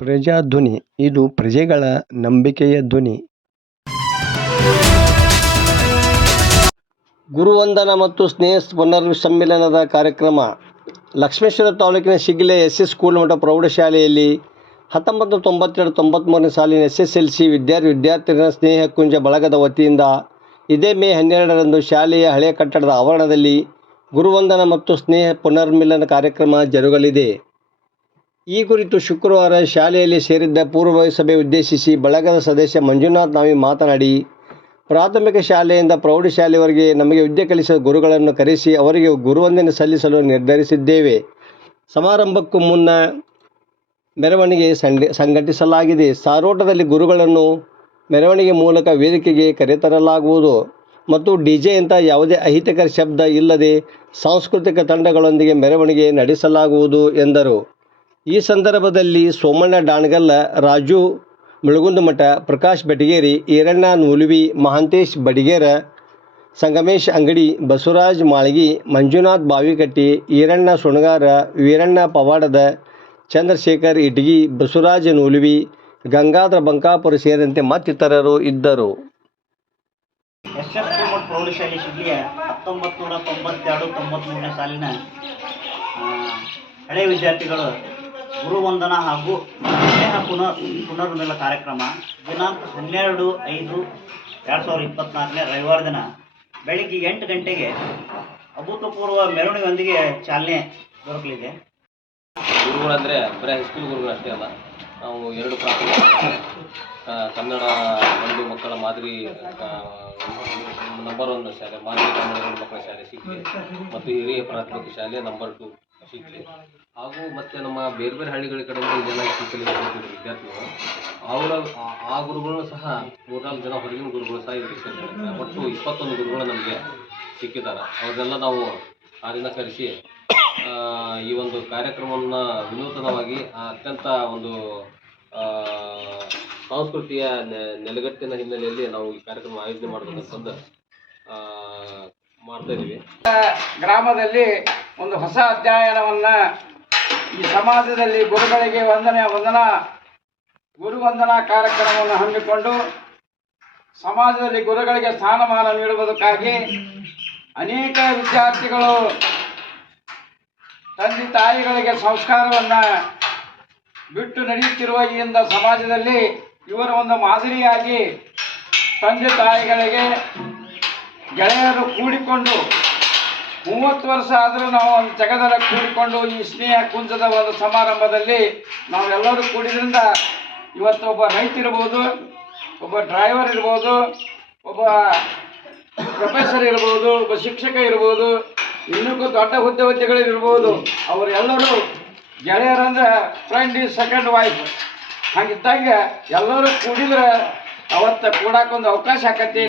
ಪ್ರಜಾಧ್ವನಿ, ಇದು ಪ್ರಜೆಗಳ ನಂಬಿಕೆಯ ಧ್ವನಿ. ಗುರುವಂದನ ಮತ್ತು ಸ್ನೇಹ ಪುನರ್ಸಮ್ಮಿಲನದ ಕಾರ್ಯಕ್ರಮ. ಲಕ್ಷ್ಮೇಶ್ವರ ತಾಲೂಕಿನ ಶಿಗ್ಲೆ ಎಸ್ ಎಸ್ ಸ್ಕೂಲ್ ಮಠ ಪ್ರೌಢಶಾಲೆಯಲ್ಲಿ ಹತ್ತೊಂಬತ್ತು ತೊಂಬತ್ತೆರಡು ತೊಂಬತ್ತ್ಮೂರನೇ ಸಾಲಿನ ಎಸ್ ಎಸ್ ಎಲ್ ಸಿ ವಿದ್ಯಾರ್ಥಿ ವಿದ್ಯಾರ್ಥಿಗಳ ಸ್ನೇಹ ಕುಂಜ ಬಳಗದ ವತಿಯಿಂದ ಇದೇ ಮೇ ಹನ್ನೆರಡರಂದು ಶಾಲೆಯ ಹಳೆಯ ಕಟ್ಟಡದ ಆವರಣದಲ್ಲಿ ಗುರುವಂದನ ಮತ್ತು ಸ್ನೇಹ ಪುನರ್ಮಿಲನ ಕಾರ್ಯಕ್ರಮ ಜರುಗಲಿದೆ. ಈ ಕುರಿತು ಶುಕ್ರವಾರ ಶಾಲೆಯಲ್ಲಿ ಸೇರಿದ್ದ ಪೂರ್ವ ಸಭೆ ಉದ್ದೇಶಿಸಿ ಬಳಗದ ಸದಸ್ಯ ಮಂಜುನಾಥ್ ನಾವಿ ಮಾತನಾಡಿ, ಪ್ರಾಥಮಿಕ ಶಾಲೆಯಿಂದ ಪ್ರೌಢಶಾಲೆಯವರೆಗೆ ನಮಗೆ ವಿದ್ಯೆ ಕಲಿಸಿದ ಗುರುಗಳನ್ನು ಕರೆಸಿ ಅವರಿಗೆ ಗುರುವಂದನೆ ಸಲ್ಲಿಸಲು ನಿರ್ಧರಿಸಿದ್ದೇವೆ. ಸಮಾರಂಭಕ್ಕೂ ಮುನ್ನ ಮೆರವಣಿಗೆ ಸಂಘಟಿಸಲಾಗಿದೆ. ಸಾರೋಟದಲ್ಲಿ ಗುರುಗಳನ್ನು ಮೆರವಣಿಗೆ ಮೂಲಕ ವೇದಿಕೆಗೆ ಕರೆತರಲಾಗುವುದು. ಮತ್ತು ಡಿಜೆಯಂಥ ಯಾವುದೇ ಅಹಿತಕರ ಶಬ್ದ ಇಲ್ಲದೆ ಸಾಂಸ್ಕೃತಿಕ ತಂಡಗಳೊಂದಿಗೆ ಮೆರವಣಿಗೆ ನಡೆಸಲಾಗುವುದು ಎಂದರು. ಈ ಸಂದರ್ಭದಲ್ಲಿ ಸೋಮಣ್ಣ ಡಾಣಗಲ್ಲ, ರಾಜು ಮುಳುಗುಂದಮಠ ಪ್ರಕಾಶ್ ಬೆಟಗೇರಿ ಈರಣ್ಣ ನೂಲುವಿ, ಮಹಾಂತೇಶ್ ಬಡಿಗೇರ, ಸಂಗಮೇಶ್ ಅಂಗಡಿ, ಬಸವರಾಜ್ ಮಾಳ್ಗಿ, ಮಂಜುನಾಥ್ ಬಾವಿಕಟ್ಟಿ, ಈರಣ್ಣ ಸುಣಗಾರ, ವೀರಣ್ಣ ಪವಾಡದ, ಚಂದ್ರಶೇಖರ್ ಇಟಗಿ, ಬಸವರಾಜ ನೂಲ್ವಿ, ಗಂಗಾಧರ ಬಂಕಾಪುರ ಸೇರಿದಂತೆ ಮತ್ತಿತರರು ಇದ್ದರು. ಎಸ್ಎಸ್ಪಿ ಪ್ರೌಢಶಾಲೆ ಹತ್ತೊಂಬತ್ತು ನೂರ ಸಾಲಿನ ವಿದ್ಯಾರ್ಥಿಗಳು ಗುರುವಂದನ ಹಾಗೂ ಸ್ನೇಹ ಪುನರ್ ಪುನರ್ಮಿಲ ಕಾರ್ಯಕ್ರಮ ದಿನಾಂಕ ಹನ್ನೆರಡು ಐದು ಎರಡು ಸಾವಿರದ ಇಪ್ಪತ್ತ್ನಾಲ್ಕನೇ ರವಿವಾರ ದಿನ. ಬೆಳಿಗ್ಗೆ ಎಂಟು ಗಂಟೆಗೆ ಅಭೂತಪೂರ್ವ ಮೆರವಣಿಗೆಯೊಂದಿಗೆ ಚಾಲನೆ ದೊರಕಲಿದೆ. ಗುರುಗಳಂದರೆ ಬರೀ ಹೈಸ್ಕೂಲ್ ಗುರುಗಳು ಅಷ್ಟೇ ಅಲ್ಲ, ನಾವು ಎರಡು ಪ್ರಾಥಮಿಕ ಕನ್ನಡ ಒಂದು ಮಕ್ಕಳ ಮಾದರಿ ನಂಬರ್ ಒನ್ ಶಾಲೆ, ಮಾದರಿ ಕನ್ನಡ ಮಕ್ಕಳ ಶಾಲೆ ಶಿಗ್ಲಿ ಮತ್ತು ಹಿರಿಯ ಪ್ರಾಥಮಿಕ ಶಾಲೆ ನಂಬರ್ ಟು ಶಿಗ್ಲಿ ಹಾಗೂ ಮತ್ತು ನಮ್ಮ ಬೇರೆ ಬೇರೆ ಹಳ್ಳಿಗಳ ಕಡೆಯಿಂದ ಇದೆಲ್ಲ ಕಲಿತಿದ್ರು ವಿದ್ಯಾರ್ಥಿಗಳು. ಅವರ, ಆ- ಗುರುಗಳು ಸಹ ಮೂರ್ನಾಲ್ಕು ಜನ ಹೊರಗಿನ ಗುರುಗಳು ಸಹ ಇವರಿಗೆ ಸೇರಿದ್ದಾರೆ. ಒಟ್ಟು ಇಪ್ಪತ್ತೊಂದು ಗುರುಗಳು ನಮಗೆ ಸಿಕ್ಕಿದ್ದಾರೆ. ಅವ್ರನ್ನೆಲ್ಲ ನಾವು ದಿನ ಕರೆಸಿ ಈ ಒಂದು ಕಾರ್ಯಕ್ರಮವನ್ನು ವಿನೂತನವಾಗಿ ಅತ್ಯಂತ ಒಂದು ಸಂಸ್ಕೃತಿಯ ನೆಲೆಗಟ್ಟಿನ ಹಿನ್ನೆಲೆಯಲ್ಲಿ ನಾವು ಈ ಕಾರ್ಯಕ್ರಮ ಆಯೋಜನೆ ಮಾಡಬೇಕಂತಂದು ಮಾಡ್ತಾ ಇದ್ದೀವಿ. ಗ್ರಾಮದಲ್ಲಿ ಒಂದು ಹೊಸ ಅಧ್ಯಯನವನ್ನ ಈ ಸಮಾಜದಲ್ಲಿ ಗುರುಗಳಿಗೆ ವಂದನೆ ವಂದನಾ ಗುರು ವಂದನಾ ಕಾರ್ಯಕ್ರಮವನ್ನು ಹಮ್ಮಿಕೊಂಡು ಸಮಾಜದಲ್ಲಿ ಗುರುಗಳಿಗೆ ಸ್ಥಾನಮಾನ ನೀಡುವುದಕ್ಕಾಗಿ ಅನೇಕ ವಿದ್ಯಾರ್ಥಿಗಳು ತಂದೆ ತಾಯಿಗಳಿಗೆ ಸಂಸ್ಕಾರವನ್ನ ಬಿಟ್ಟು ನಡೆಯುತ್ತಿರುವ ಈ ಸಮಾಜದಲ್ಲಿ ಇವರ ಒಂದು ಮಾದರಿಯಾಗಿ ತಂದೆ ತಾಯಿಗಳಿಗೆ ಗೆಳೆಯರು ಕೂಡಿಕೊಂಡು ಮೂವತ್ತು ವರ್ಷ ಆದರೂ ನಾವು ಒಂದು ಜಗದಲ್ಲಿ ಕೂಡಿಕೊಂಡು ಈ ಸ್ನೇಹ ಕುಂಜದ ಒಂದು ಸಮಾರಂಭದಲ್ಲಿ ನಾವೆಲ್ಲರೂ ಕೂಡಿದ್ರಿಂದ ಇವತ್ತು ಒಬ್ಬ ರೈತ ಒಬ್ಬ ಡ್ರೈವರ್ ಇರ್ಬೋದು, ಒಬ್ಬ ಪ್ರೊಫೆಸರ್ ಇರ್ಬೋದು, ಒಬ್ಬ ಶಿಕ್ಷಕ ಇರ್ಬೋದು, ಇನ್ನೂ ದೊಡ್ಡ ಹುದ್ದೆ ಹುದ್ದೆಗಳು ಇರ್ಬೋದು ಅವರೆಲ್ಲರೂ ಗೆಳೆಯರಂದ್ರೆ ಫ್ರೆಂಡ್ ಈಸ್ ಸೆಕೆಂಡ್ ವೈಫ್ ಹಾಗಿದ್ದಾಗ ಎಲ್ಲರೂ ಕೂಡಿದ್ರೆ ಅವತ್ತು ಕೂಡಕ್ಕೊಂದು ಅವಕಾಶ ಆಕತಿ